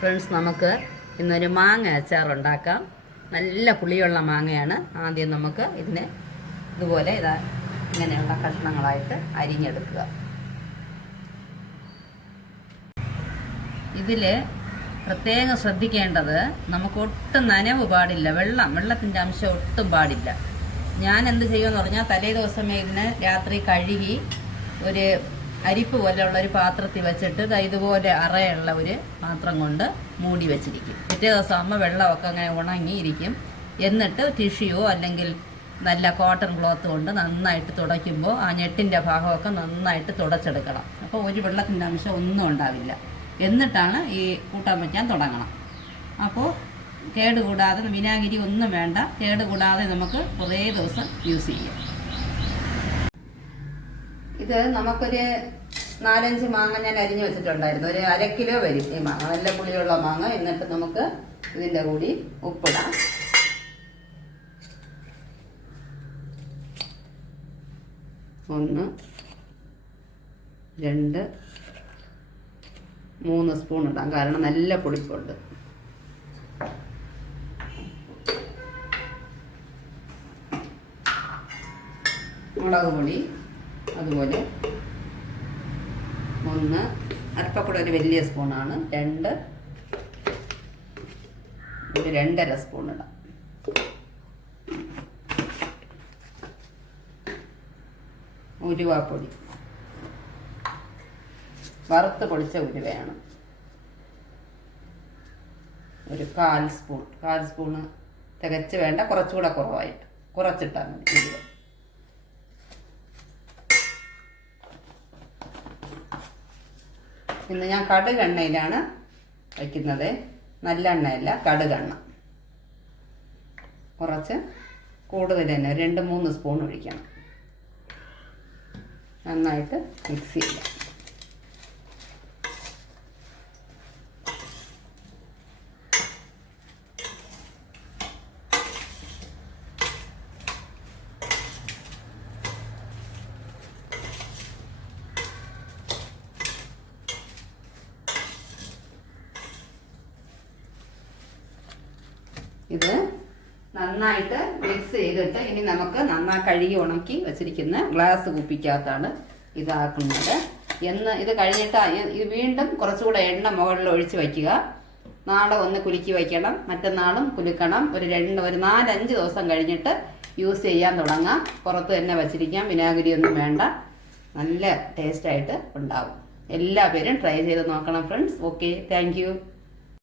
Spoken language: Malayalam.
ഫ്രണ്ട്സ്, നമുക്ക് ഇന്നൊരു മാങ്ങ അച്ചാർ ഉണ്ടാക്കാം. നല്ല പുളിയുള്ള മാങ്ങയാണ്. ആദ്യം നമുക്ക് ഇതിനെ ഇതുപോലെ ഇങ്ങനെയുള്ള കഷ്ണങ്ങളായിട്ട് അരിഞ്ഞെടുക്കുക. ഇതിൽ പ്രത്യേകം ശ്രദ്ധിക്കേണ്ടത്, നമുക്ക് ഒട്ടും നനവ് പാടില്ല. വെള്ളത്തിൻ്റെ അംശം ഒട്ടും പാടില്ല. ഞാൻ എന്ത് ചെയ്യുമെന്ന് പറഞ്ഞാൽ, തലേ ദിവസമേ ഇതിനെ രാത്രി കഴുകി ഒരു അരിപ്പ് പോലെയുള്ള ഒരു പാത്രത്തിൽ വെച്ചിട്ട് ഇതുപോലെ അറയുള്ള ഒരു പാത്രം കൊണ്ട് മൂടി വെച്ചിരിക്കും. പിറ്റേ ദിവസം ആകുമ്പോൾ വെള്ളമൊക്കെ അങ്ങനെ ഉണങ്ങിയിരിക്കും. എന്നിട്ട് ടിഷ്യൂയോ അല്ലെങ്കിൽ നല്ല കോട്ടൺ ക്ലോത്ത് കൊണ്ട് നന്നായിട്ട് തുടയ്ക്കുമ്പോൾ ആ ഞെട്ടിൻ്റെ ഭാഗമൊക്കെ നന്നായിട്ട് തുടച്ചെടുക്കണം. അപ്പോൾ ഒരു വെള്ളത്തിൻ്റെ അംശം ഒന്നും ഉണ്ടാവില്ല. എന്നിട്ടാണ് ഈ കൂട്ടാൻ വയ്ക്കാൻ തുടങ്ങണം. അപ്പോൾ കേടുകൂടാതെ, വിനാഗിരി ഒന്നും വേണ്ട, കേടുകൂടാതെ നമുക്ക് കുറേ ദിവസം യൂസ് ചെയ്യാം. ഇത് നമുക്കൊരു 4-5 മാങ്ങ ഞാൻ അരിഞ്ഞു വെച്ചിട്ടുണ്ടായിരുന്നു. ഒരു 1/2 കിലോ വരും ഈ മാങ്ങ, നല്ല പുളിയുള്ള മാങ്ങ. എന്നിട്ട് നമുക്ക് ഇതിൻ്റെ കൂടി ഉപ്പിടാം. ഒന്ന്, 2, 3 സ്പൂൺ ഇടാം, കാരണം നല്ല പുളിപ്പുണ്ട്. മുളക് പൊടി അതുപോലെ 1, അല്പക്കൂടെ ഒരു വലിയ സ്പൂണാണ്, 2, ഒരു 2.5 സ്പൂൺ ഇടാം. ഉലുവാപ്പൊടി, വറുത്ത് പൊടിച്ച ഉലുവയാണ്, ഒരു 1/4 സ്പൂണ് തികച്ച് വേണ്ട, കുറച്ചുകൂടെ കുറച്ചിട്ടാൽ മതി ഉലുവ. ഇന്ന് ഞാൻ കടുകെണ്ണയിലാണ് വയ്ക്കുന്നത്, നല്ല എണ്ണയല്ല, കടുകെണ്ണ. കുറച്ച് കൂടുതൽ തന്നെ, 2-3 സ്പൂൺ ഒഴിക്കണം. നന്നായിട്ട് മിക്സ് ചെയ്യാം. ഇത് നന്നായിട്ട് മിക്സ് ചെയ്തിട്ട് ഇനി നമുക്ക് നന്നായി കഴുകി ഉണക്കി വെച്ചിരിക്കുന്ന ഗ്ലാസ് കുപ്പിക്കകത്താണ് ഇതാക്കുന്നത്. ഇത് കഴിഞ്ഞിട്ട് ഇത് വീണ്ടും കുറച്ചുകൂടെ എണ്ണ മുകളിൽ ഒഴിച്ച് വയ്ക്കുക. നാളെ ഒന്ന് കുലുക്കി വയ്ക്കണം, മറ്റന്നാളും കുലുക്കണം. ഒരു 4-5 ദിവസം കഴിഞ്ഞിട്ട് യൂസ് ചെയ്യാൻ തുടങ്ങാം. പുറത്ത് തന്നെ വച്ചിരിക്കാം, വിനാഗിരി ഒന്നും വേണ്ട. നല്ല ടേസ്റ്റായിട്ട് ഉണ്ടാവും. എല്ലാ പേരും ട്രൈ ചെയ്ത് നോക്കണം ഫ്രണ്ട്സ്. Okay, thank you.